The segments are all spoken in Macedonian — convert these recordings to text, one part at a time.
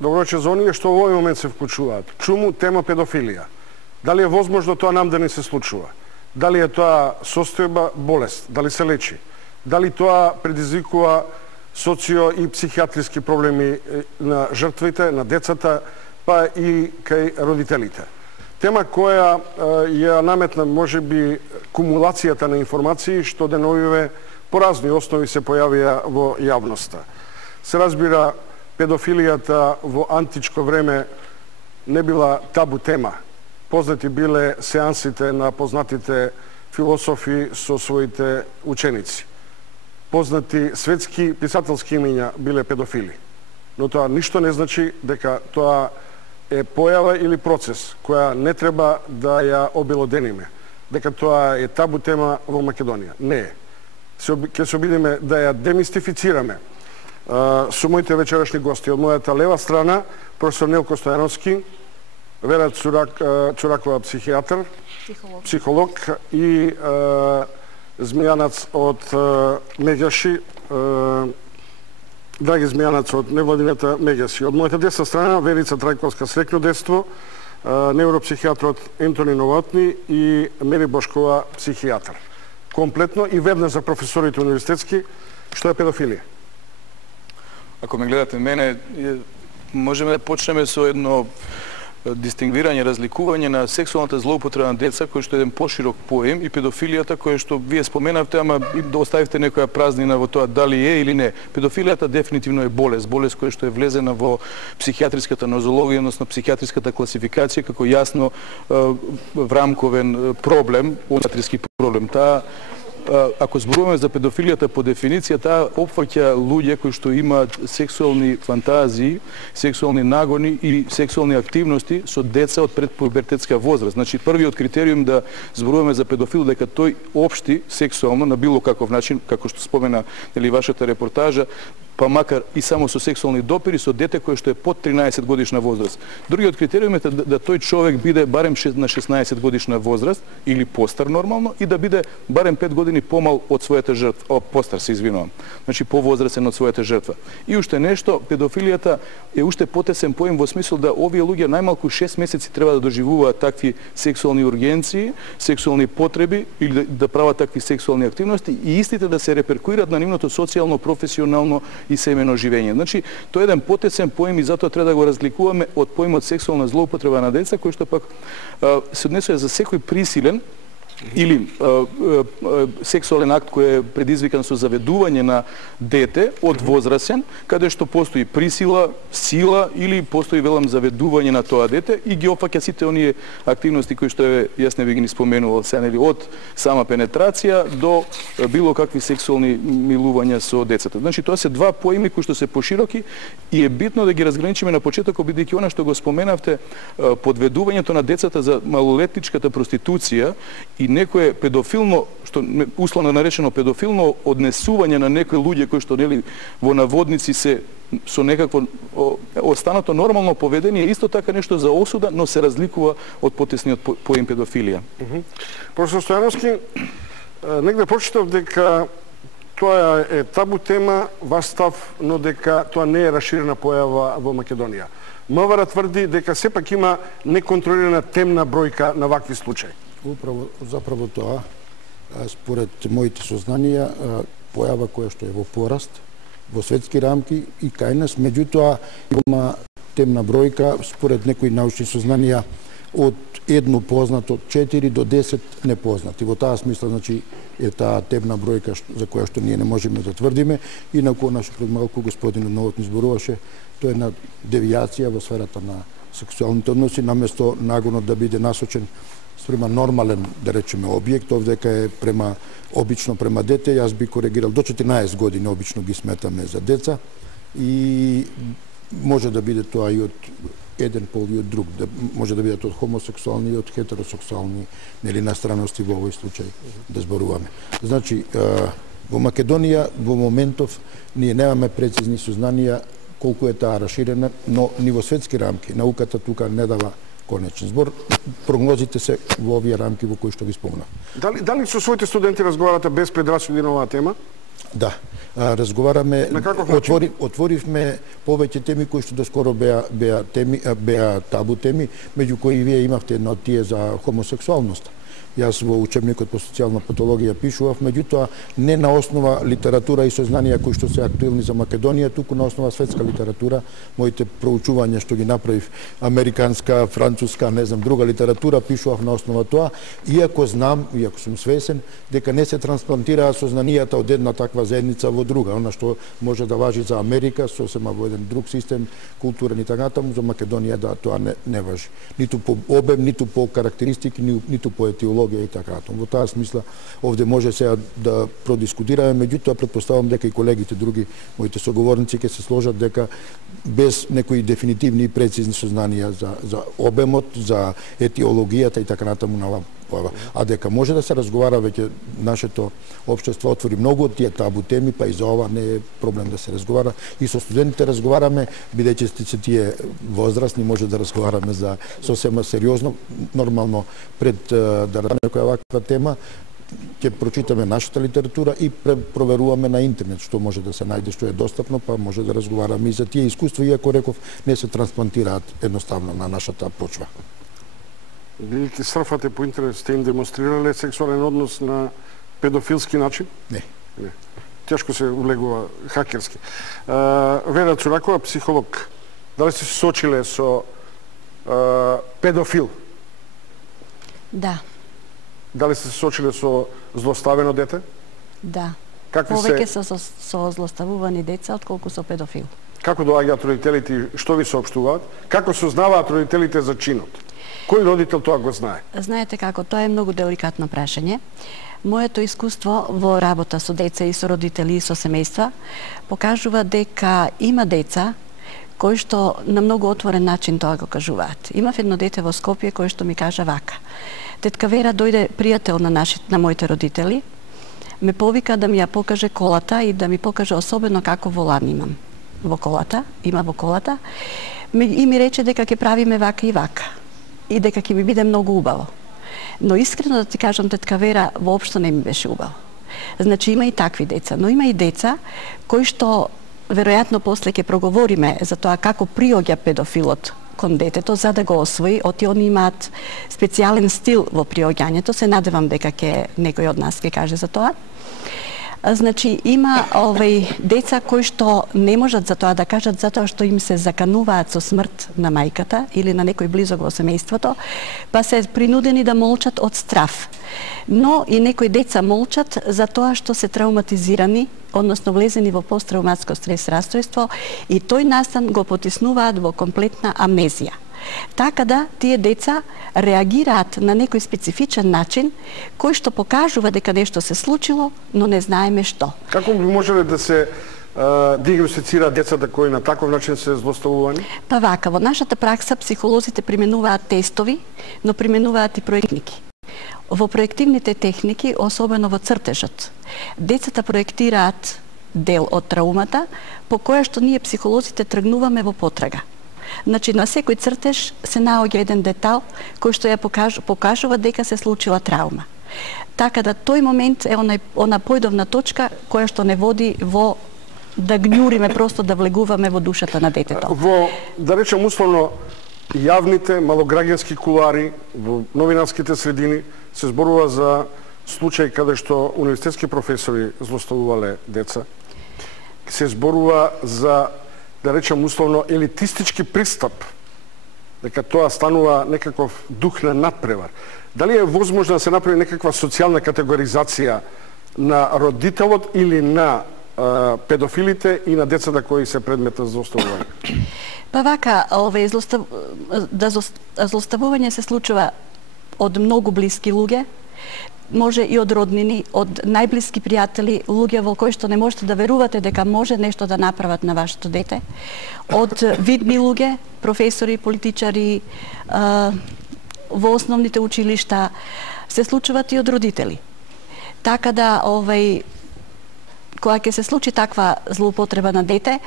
доброче за оние што во овој момент се вклучуваат. Чуму тема педофилија. Дали е возможно тоа нам да не се случува? Дали е тоа состојба, болест? Дали се лечи? Дали тоа предизвикува социо и психијатриски проблеми на жртвите, на децата, па и кај родителите? Тема која ја наметна можеби кумулацијата на информации што деновиве по разни основи се појавија во јавноста. Се разбира, педофилијата во античко време не била табу тема. Познати биле сеансите на познатите философи со своите ученици. Познати светски писателски имиња биле педофили. Но тоа ништо не значи дека тоа е појава или процес која не треба да ја обелодениме, дека тоа е табу тема во Македонија. Не е. Ќе се обидиме да ја демистифицираме со моите вечерашни гости. Од мојата лева страна, професор Нелко Стојановски, Вера Чуракова, психијатар, психолог и Змејанац од Мегаши, Драги Змејанац од невладината Мегаси. Од мојата десна страна, Верица Трајковска, Среќно детство, невропсихијатрот Ентони Новотни и Мери Бошкова, психијатар. Комплетно и веднаш за професорите универзитетски, што е педофилија? Ако ме гледате мене, можеме да почнеме со едно дистингвирање, разликување на сексуалната злоупотреба на деца, кој што е еден поширок поем, и педофилијата, кој што вие споменавте, ама да оставивте некоја празнина во тоа дали е или не. Педофилијата дефинитивно е болест која што е влезена во психијатриската нозологија, односно психијатриската класификација како јасно врамковен проблем, психијатриски проблем. Таа, ако зборуваме за педофилијата по дефиниција, таа опфаќа луѓе кои што имаат сексуални фантазии, сексуални нагони и сексуални активности со деца од предпубертетска возраст. Значи, првиот критериум да зборуваме за педофил дека тој општи сексуално на било каков начин, како што спомена вашата репортажа, па макар и само со сексуални допири со дете кое што е под 13 годишна возраст. Другиот критериум е да тој човек биде барем на 16 годишна возраст или постар нормално и да биде барем 5 години помал од својата жртва, постар се извинувам. Значи повозрастен од својата жртва. И уште нешто, педофилијата е уште потесен поем во смисол да овие луѓе најмалку 6 месеци треба да доживуваат такви сексуални ургенции, сексуални потреби или да прават такви сексуални активности и истите да се реперкуират на нивното социјално, професионално и семено живење. Значи, тоа е еден потесен поем и затоа треба да го разликуваме од поемот сексуална злоупотреба на деца, кој што пак се однесува за секој присилен или сексуален акт кој е предизвикан со заведување на дете од возрасен, каде што постои присила, сила или постои велам заведување на тоа дете и ги опфаќа сите оние активности кои што јас не би ги споменувал сега, нели, од сама пенетрација до било какви сексуални милувања со децата. Значи тоа се два поеми кои што се пошироки и е битно да ги разграничиме на почетокот, бидејќи она што го споменавте, подведувањето на децата за малолетничката проституција и некое педофилно, што условно наречено педофилно однесување на некои луѓе кои што нели во наводници се со некакво останато нормално поведение, исто така нешто за осуда, но се разликува од потесниот поем педофилија. Професор Стојановски, негде прочитав дека тоа е табу тема, ваш став, но дека тоа не е расширена појава во Македонија. МВР тврди дека сепак има неконтролирана темна бројка на вакви случаи. Заправо тоа, според моите сознанија, појава која што е во пораст, во светски рамки и кај нас, меѓутоа има темна бројка, според некои научни сознанија, од едно познато, 4 до 10 непознати. Во таа смисла, значи, е таа темна бројка за која што ние не можеме да тврдиме. Инаку, нашо пред малку господин Новотни зборуваше, тоа е една девијација во сферата на сексуалните односи, наместо нагонот да биде насочен спрема нормален, да речеме, објект, овдека е обично према дете, јас би коригирал до 14 години, обично ги сметаме за деца и може да биде тоа и од еден пол и од друг, може да бидат од хомосексуални и од хетеросексуални, нели, настраности во овој случај да зборуваме. Значи, во Македонија во моментов ние немаме прецизни сознанија колку е таа расширена, но ни во светски рамки науката тука не дава конечен збор. Прогнозите се во овие рамки во кои што ги спомнав. Дали со своите студенти разговарате без предрасуди на оваа тема? Да. Разговараме, отворивме повеќе теми кои што доскоро беа табу теми, меѓу кои вие имавте една од тие за хомосексуалност. Јас во учебникот по социјална патологија пишував, меѓутоа не на основа литература и сознанија кои што се актуелни за Македонија, туку на основа светска литература. Моите проучувања што ги направив, американска, француска, не знам, друга литература, пишував на основа тоа, иако знам, иако сум свесен, дека не се трансплантираа сознанијата од една таква заедница во друга. Она што може да важи за Америка, сосема во еден друг систем, културен и така натаму, за Македонија да тоа не важи. Ниту по обем, ниту по карактеристики, ниту по етиологија и така натаму. Во таа смисла овде може сега да продискутираме, меѓутоа претпоставам дека и колегите други, моите соговорници ќе се сложат дека без некои дефинитивни и прецизни сознанија за обемот, за етиологијата и така натаму на појава. А дека може да се разговара, веќе нашето општество отвори многу од тие табу теми, па и за ова не е проблем да се разговара. И со студентите разговараме, бидејќи сте тие возрастни, може да разговараме за сосема сериозно. Нормално пред да радиме некоја ваква тема, ќе прочитаме нашата литература и проверуваме на интернет што може да се најде, што е достапно, па може да разговараме и за тие искуства, иако реков не се трансплантираат едноставно на нашата почва. Бидејќи срфате по интернет, сте им демонстрирале сексуален однос на педофилски начин? Не. Не. Тешко се улегува хакерски. Вера Цуракова, психолог, дали сте се сочиле со педофил? Да. Дали сте се сочиле со злоставено дете? Да. Повеќе со злоставувани деца отколку со педофил. Како доаѓаат родителите и што ви соопштуваат? Како сознаваат родителите за чинот? Кој родител тоа го знае? Знаете како, тоа е многу деликатно прашање. Моето искуство во работа со деца и со родители и со семејства покажува дека има деца кои што на многу отворен начин тоа го кажуваат. Имав едно дете во Скопје кој што ми кажа вака: тетка Вера дојде пријател на моите родители, ме повика да ми ја покаже колата и да ми покаже особено како волан имам во колата, и ми рече дека ќе правиме вака и вака и дека ќе ми биде многу убаво. Но искрено да ти кажам, тетка Вера, воопшто не ми беше убаво. Значи има и такви деца, но има и деца кои што веројатно после ќе проговориме за тоа како приоѓа педофилот кон детето за да го освои, они имаат специјален стил во приоѓањето, се надевам дека некој од нас ќе каже за тоа. Значи, има деца кои што не можат за тоа да кажат затоа што им се закануваат со смрт на мајката или на некој близок во семејството, па се принудени да молчат од страв. Но и некои деца молчат за тоа што се травматизирани, односно влезени во посттравматско стрес растојство и тој настан го потиснуваат во комплетна амнезија. Така да, тие деца реагираат на некој специфичен начин, кој што покажува дека нешто се случило, но не знаеме што. Како би можеле да се диагностицираат децата кои на таков начин се злоставувани? Па вака, во нашата пракса психолозите применуваат тестови, но применуваат и проектники. Во проективните техники, особено во цртежот, децата проектираат дел од траумата, по која што ние психолозите тргнуваме во потрага. Значи, на секој цртеж се наоѓа еден детал кој што ја покажува дека се случила траума. Така да тој момент е она појдовна точка која што не води во да гњуриме, просто да влегуваме во душата на детето. Во, да речем условно, јавните малограѓански кулари, во новинарските средини, се зборува за случај каде што универзитетски професори злоставувале деца. Се зборува за, да речем условно, елитистички пристап, дека тоа станува некаков дух на надпревар. Дали е возможно да се направи некаква социјална категоризација на родителот или на педофилите и на децата кои се предмет на злоставување? Па вака, злоставување се случува од многу блиски луѓе, може и од роднини, од најблиски пријатели, луѓе во кои што не можете да верувате дека може нешто да направат на вашето дете, од видни луѓе, професори, политичари, во основните училишта, се случуваат и од родители. Така да, кога ќе се случи таква злоупотреба на дете,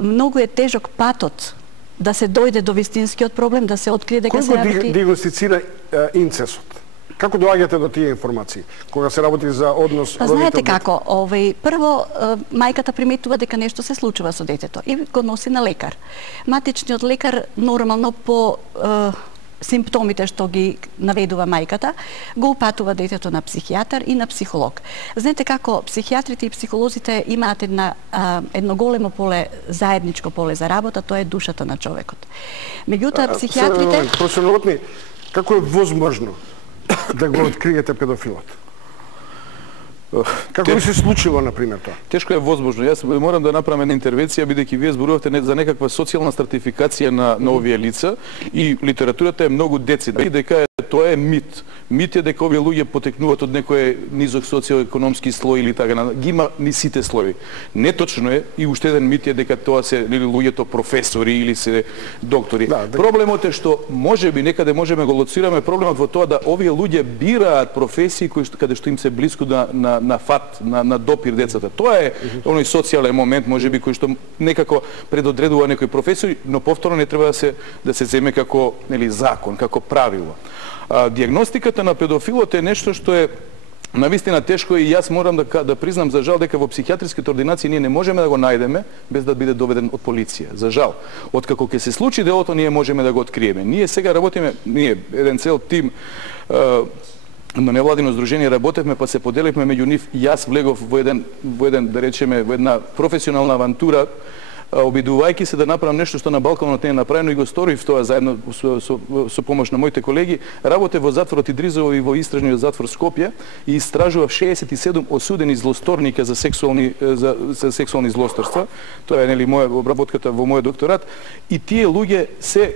многу е тежок патот да се дојде до вистинскиот проблем, да се открие дека се работи... Кој го диагностицира инцесот? Како доаѓате до тие информации? Кога се работи за однос родител? Знаете како, прво мајката приметува дека нешто се случува со детето и го носи на лекар. Матичниот лекар нормално по симптомите што ги наведува мајката, го упатува детето на психијатар и на психолог. Знаете како, психијатрите и психолозите имаат едно големо поле, заедничко поле за работа, тоа е душата на човекот. Меѓутоа, психијатрите... Професор Новотни, како е возможно да го откриете педофилот? Како би се случило, например, тоа? Тешко е возможно. Јас морам да направам една интервенција, бидејќи вие зборувавте за некаква социјална стратификација на овие лица и литературата е многу децидна. И дека тоа е мит. Мит е дека овие луѓе потекнуваат од некој низок социјоекономски слој или така, ги има ни сите слоеви. Неточно е и уште еден мит е дека тоа се луѓето професори или се доктори. Проблемот е што можеби некаде можеме го лоцираме проблемот во тоа да овие луѓе бираат професии каде што им се блиску на фат, на допир децата. Тоа е оној социјален момент, можеби, кој што некако предодредува некој професор, но повторно не треба да се земе како закон, како правило. Диагностиката на педофилот е нешто што е навистина тешко и јас морам да признам за жал дека во психијатриските ординации ние не можеме да го најдеме без да биде доведен од полиција. За жал. Откако ќе се случи делото, ние можеме да го откриеме. Ние сега работиме, еден цел тим на невладино здружение работевме, па се поделивме меѓу нив. Јас влегов во еден, да речеме, во една професионална авантура, обидувајќи се да направам нешто што на Балканот не е направено и го сторив тоа заедно со помош на моите колеги. Работев во затворот Идризово и во истражниот затвор Скопје и истражував 67 осудени злосторника за сексуални злосторства. Тоа е моја обработката во мојот докторат и тие луѓе се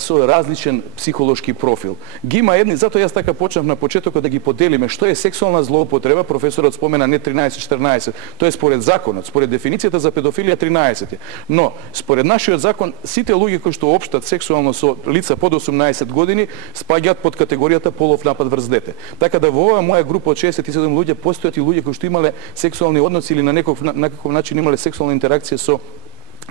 со различен психолошки профил. Ги има едни, затоа јас така почнав на почетокот да ги поделиме што е сексуална злоупотреба. Професорот спомена не 13-14, тоа е според законот, според дефиницијата за педофилија 13. Но според нашиот закон сите луѓе кои што општат сексуално со лица под 18 години спаѓаат под категоријата полов напад врз дете. Така да во оваа моја група од 67 луѓе постојат и луѓе кои што имале сексуални односи или на некаков начин имале сексуална интеракција со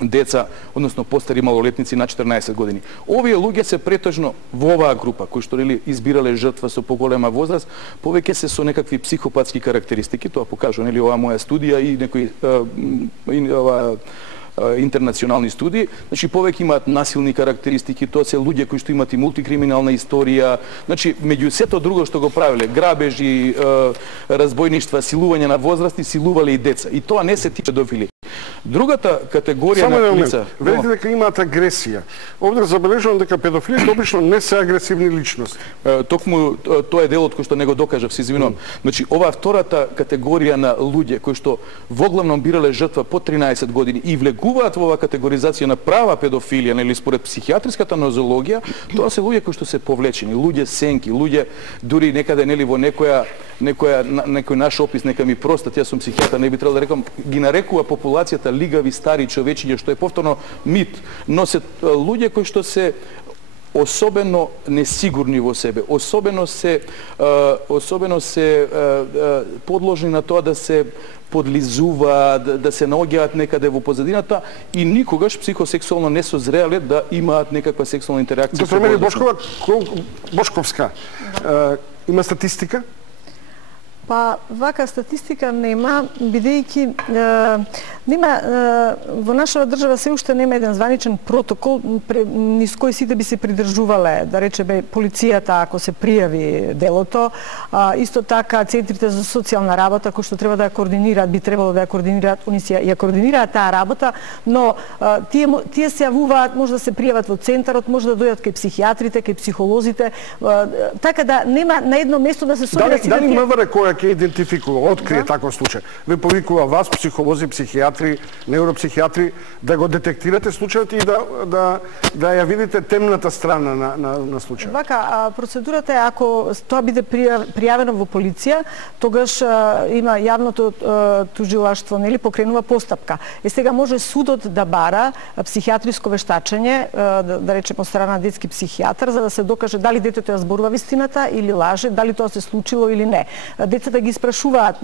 деца, односно постари малолетници на 14 години. Овие луѓе се претежно во оваа група, кои што избирале жртва со поголема возраст, повеќе се со некакви психопатски карактеристики, тоа покажува оваа моја студија и некои интернационални студии, значи повеќе имаат насилни карактеристики, тоа се луѓе кои што имаат и мултикриминална историја, значи меѓу сето друго што го правеле, грабежи, разбойништва, силување на возрасти, силувале и деца. И тоа не се тиче педофили. Другата категорија на лица... Велите дека имаат агресија. Овде забележувам дека педофилите обично не се агресивни личности. Токму тоа е делот кој што не го докажав, се извинувам. Значи, оваа втората категорија на луѓе кои што воглавном бирале жртва по 13 години и влегуваат во оваа категоризација на права педофилија, или според психијатриската нозологија, тоа се луѓе кои што се повлечени, луѓе сенки, луѓе дури некаде во некој наш опис, нека ми простат, јас сум психијатар, не би требало да рекам, ги нарекува популацијата лигави стари човечиња, што е повторно мит, но се луѓе кои што се особено несигурни во себе, особено се подложни на тоа да се подлизуваат, да се наоѓаат некаде во позадината и никогаш психосексуално не созреале да имаат некаква сексуална интеракција. Доктор Мери Бошковска, има статистика? Па, вака статистика нема, бидејќи во нашава држава се уште нема еден званичен протокол низ кој сите би се придржувале, да речеме полицијата ако се пријави делото, исто така центрите за социјална работа кои што треба да ја координираат, би требало да ја координираат, ја координираат таа работа, но тие се јавуваат, може да се пријават во центарот, може да дојдат кај психијатрите, кај психолозите, така да нема на едно место да се соберат сите. Дали МВР која ќе идентификува, открие таков случај, ве повикува вас, психолози, психијатри, невропсихијатри, да го детектирате случајот и да ја видите темната страна на случајот? Вака, процедурата е ако тоа биде пријавено во полиција, тогаш има јавното тужилаштво, покренува постапка. Сега може судот да бара психијатриско вештачење, да речеме од страна детски психијатар, за да се докаже дали детето ја зборува вистината или лаже, дали тоа се случило или не. Децата ги испрашуваат